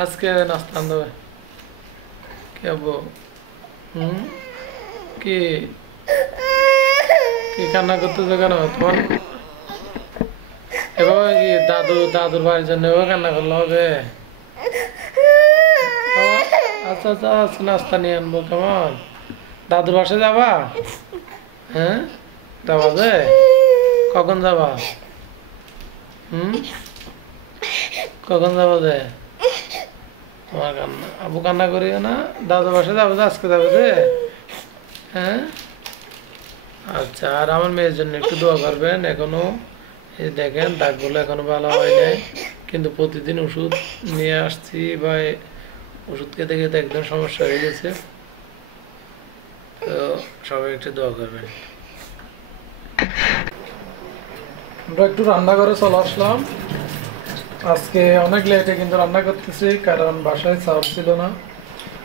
আজকে নাস্তা আনবে কি আব্বু? হুম, কি কি কান্না করতেছো কেন তোমার? এভাবে কি দাদুর বাড়ির জন্য এভাবে কান্না করলে হবে? আচ্ছা আচ্ছা, আজকে নাস্তা নিয়ে আনবো, কেমন? দাদুর বাসায় যাবা? হ্যাঁ, যাবা যে? কখন যাবা? হুম, কখন যাবো যে? তোমার কান্না, আব্বু কান্না করিও না। দাদুর বাসায় যাবো যে, আজকে যাবো যে? হ্যাঁ, আচ্ছা। আর আমার মেয়ের জন্য একটু দোয়া করবেন। এখনো এই দেখেন দাগগুলো এখনো ভালো হয় নাই, কিন্তু প্রতিদিন ওষুধ নিয়ে আসছি বা ওষুধ খেতে খেতে একদম সমস্যা হয়ে গেছে। তো সবাই একটু দোয়া করবেন। আমরা একটু রান্না করে চলে আসলাম। আজকে অনেক লেটে কিন্তু রান্না করতেছি, কারণ বাসায় চাল ছিল না।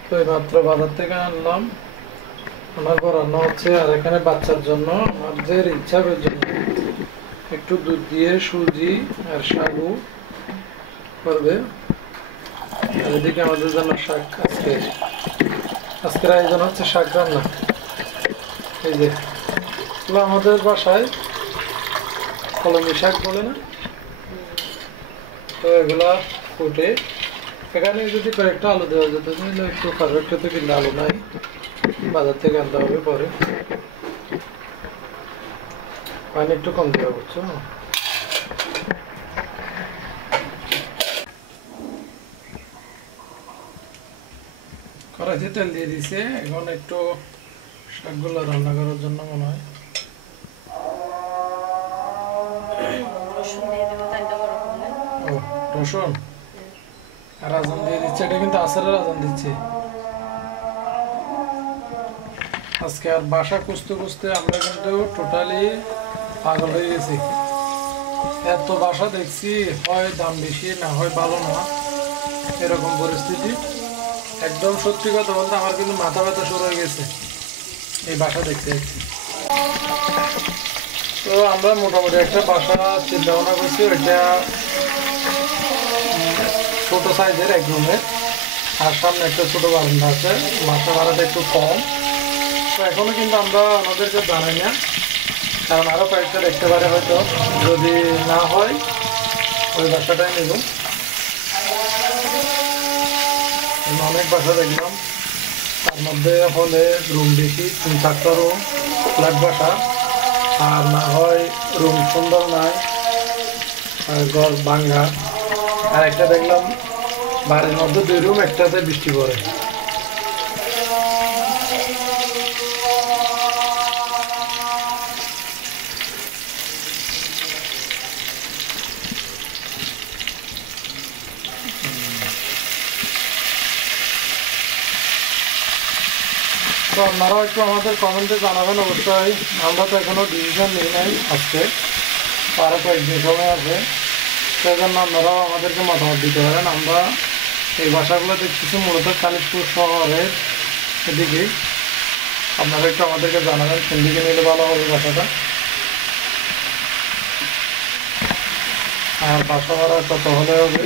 তো এই মাত্র বাজার থেকে আনলাম, আনার পর রান্না হচ্ছে। আর এখানে বাচ্চার জন্য আমাদের ইচ্ছা জন্য একটু দুধ দিয়ে সুজি আর সাগু করবে। আর এদিকে আমাদের জন্য শাক, আজকের আয়োজন হচ্ছে শাক রান্না। এই যে এগুলো আমাদের বাসায় কলমি শাক বলে না, তো এগুলা ফুটে এখানে যদি কয়েকটা আলু দেওয়া যেত, তাহলে একটু পারফেক্ট হতো, কিন্তু আলু নাই, বাজার থেকে আনতে হবে পরে। পানি একটু কম দেওয়া বুঝছো। কড়াইতে তেল দিয়ে দিছে, এখন একটু শাকগুলো রান্না করার জন্য মনে হয়। ও, রসুন আর আজান দিয়ে দিচ্ছে, এটা কিন্তু আসরের আজান দিচ্ছে। আজকে আর বাসা খুঁজতে খুঁজতে আমরা কিন্তু টোটালি পাগল হয়ে গেছি। এত বাসা দেখছি, হয় দাম বেশি, না হয় ভালো না, এরকম পরিস্থিতি। একদম সত্যি কথা বলতে আমার কিন্তু মাথা ব্যথা শুরু হয়ে গেছে এই বাসা দেখতে দেখতে। তো আমরা মোটামুটি একটা বাসা চিন্তা ভাবনা করছি, ওইটা ছোট সাইজের এক রুমের, আর সামনে একটা ছোট বারান্দা আছে, বাসা ভাড়াটা একটু কম। তো এখনো কিন্তু আমরা আমাদেরকে জানাই না, কারণ আরও কয়েকটা দেখতে পারে হয়তো, যদি না হয় ওই বাসাটাই নেব। অনেক বাসা দেখলাম, তার মধ্যে হলে রুম বেশি, 3-4টা রুম, ফ্ল্যাট বাসা, আর না হয় রুম সুন্দর নয়, ঘর ভাঙ্গা। আর একটা দেখলাম বাড়ির মধ্যে 2 রুম, একটাতে বৃষ্টি পড়ে। তো আপনারাও একটু আমাদের কমেন্টে জানাবেন অবশ্যই। আমরা তো এখনো ডিসিশন নিই নাই আজকে, আরও কয়েকদিন সময় আছে, সেই জন্য আপনারাও আমাদেরকে মতামত দিতে পারেন। আমরা এই বাসাগুলো দেখতেছি মূলত কালিশপুর শহরের এদিকে। আপনারা একটু আমাদেরকে জানাবেন কোন দিকে নিলে ভালো হবে বাসাটা, আর বাসা ভাড়া কত হলে হবে,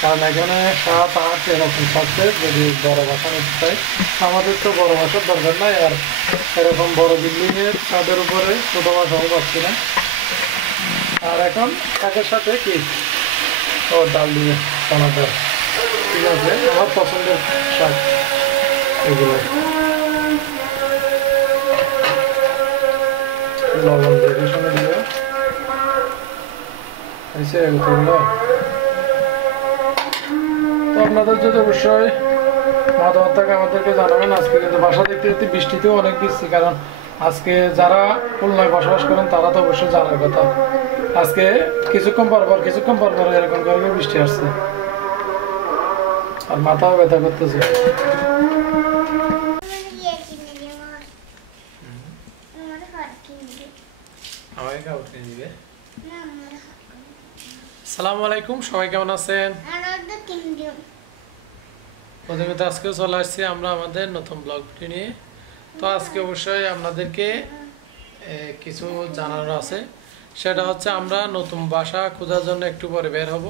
কারণ এখানে 7-8 এরকম থাকছে যদি বড় বাসা নিতে চাই। আমাদের তো বড় বাসার দরকার নাই, আর এরকম বড় বিল্ডিংয়ের ছাদের উপরে ছোটো বাসাও পাচ্ছি না। আর এখন শাকের সাথে কি ও ডাল দিয়ে টমেটো, ঠিক আছে, আমার পছন্দের শাক এগুলো। লবণ দেখে শুনে দিবে এসে এগুলো। তো আপনাদের যদি অবশ্যই মতামত থাকে আমাদেরকে জানাবেন। আজকে কিন্তু বাসা দেখতে দেখতে বৃষ্টিতেও অনেক ভিজছি, কারণ আজকে যারা খুলনায় বসবাস করেন তারা তো অবশ্যই জানার কথা, আজকে কিছুক্ষণ পর পর এরকম করে বৃষ্টি আসছে, আর মাথাও ব্যথা করতেছে। আসসালামু আলাইকুম, সবাই কেমন আছেন? প্রথমে তো আজকেও চলে আসছি আমরা আমাদের নতুন ব্লগ নিয়ে। তো আজকে অবশ্যই আপনাদেরকে কিছু জানানোর আছে, সেটা হচ্ছে আমরা নতুন বাসা খোঁজার জন্য একটু পরে বের হব।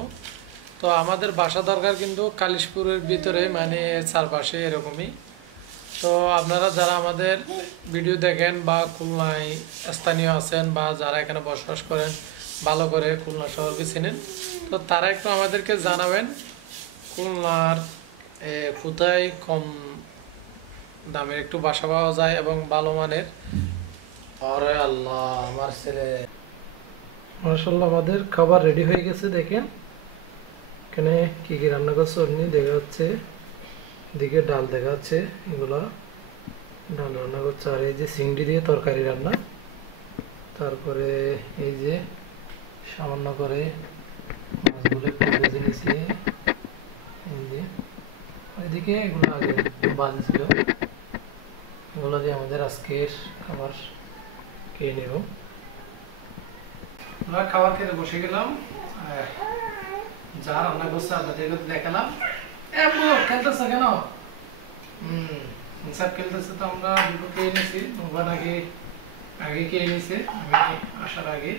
তো আমাদের বাসা দরকার কিন্তু কালিশপুরের ভিতরে, মানে চারপাশে এরকমই। তো আপনারা যারা আমাদের ভিডিও দেখেন বা খুলনায় স্থানীয় আছেন বা যারা এখানে বসবাস করেন, ভালো করে খুলনা শহরকে চিনেন, তো তারা একটু আমাদেরকে জানাবেন খুলনার কোথায় কম দামের একটু বাসা পাওয়া যায় এবং ভালো মানের। আরে আল্লাহ, আমার ছেলে মাশাআল্লাহ, আমাদের খাবার রেডি হয়ে গেছে। দেখেন এখানে কি কি রান্না করছে অন্য দেখা যাচ্ছে, এদিকে ডাল দেখা যাচ্ছে, এগুলা ডাল রান্না করছে। আর এই যে চিংড়ি দিয়ে তরকারি রান্না, তারপরে এই যে সামান্য করে মাছগুলো একটু ভেজে নিয়েছি, এই যে এদিকে এগুলো আগে বাজে ছিল, এগুলো দিয়ে আমাদের আজকের খাবার খেয়ে নেব। আমরা খাবার খেতে বসে গেলাম, যা রান্না করছে আপনাদেরকে দেখালাম। খেলতেছে কেন? ইনসাফ খেলতেছে। তো আমরা দুটো খেয়ে নিয়েছি, নোভান আগে খেয়ে নিয়েছে, আমি আসার আগে।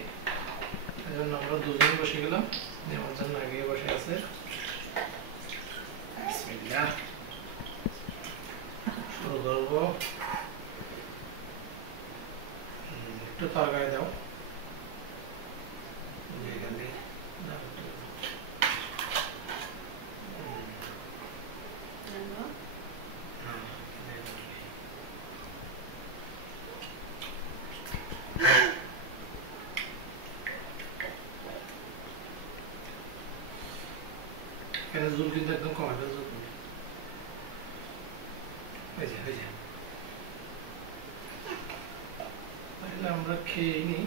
এই জন্য আমরা দুজন বসে গেলাম, আমার জন্য আগে বসে আছে। শুরু করবো, একটু তরকারি দাও। এখানে জল কিন্তু একদম কমে জল তাহলে আমরা খেয়ে নিই।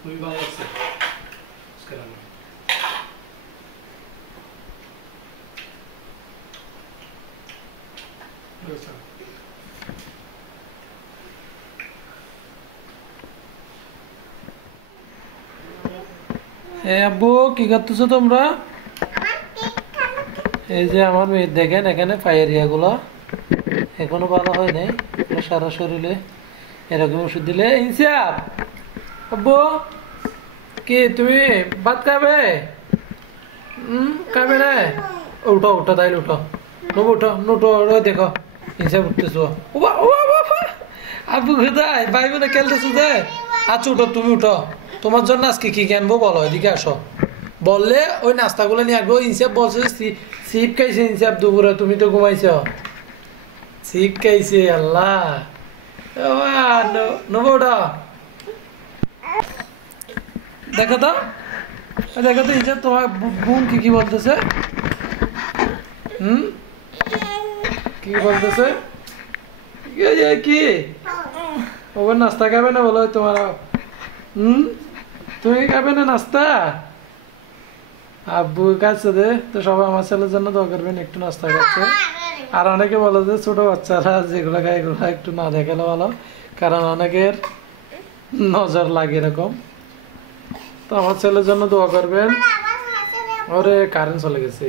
খুবই ভালো লাগছে আজকে রান্না। আব্বু কি করতেছো তোমরা? এই যে আমার মেয়ে দেখেন, এখানে পায়েরিয়া গুলো এখনো ভালো হয় নাই, সারা শরীরে এরকম ওষুধ দিলে। ইনসাফ আব্বু, কি তুমি ভাত খাবে? খাবে না? উঠো উঠো, তাইলে উঠো, উঠো উঠো, দেখো ইনসাফ উঠতেছো। আব্বু কোথায়? ভাই বোনে খেলতেছো যে? আচ্ছা উঠো, তুমি উঠো, তোমার জন্য আজকে কি আনবো বলো, এদিকে আসো। বললে ওই নাস্তাগুলো নিয়ে আসবো। ইনসাফ বলছে সিপ খাইছে ইনসাফ দুপুরে, তুমি তো ঘুমাইছ। সিপ খাইছে, আল্লাহ। নেবো ওটা, দেখো তো, দেখো তো ইনসাফ তোমার বোন কি বলতেছে। কি বলতেছে? কি ওর নাস্তা খাবে না বলো তোমার? তুমি খাবে না নাস্তা? আব্বু খাচ্ছে দে। তো সবাই আমার ছেলের জন্য দোয়া করবেন, একটু নাস্তা খাচ্ছে। আর অনেকে বলে যে ছোট বাচ্চারা যেগুলো খায় এগুলো একটু না দেখালে ভালো, কারণ অনেকের নজর লাগে এরকম। তো আমার ছেলের জন্য দোয়া করবেন। ওরে কারেন্ট চলে গেছে।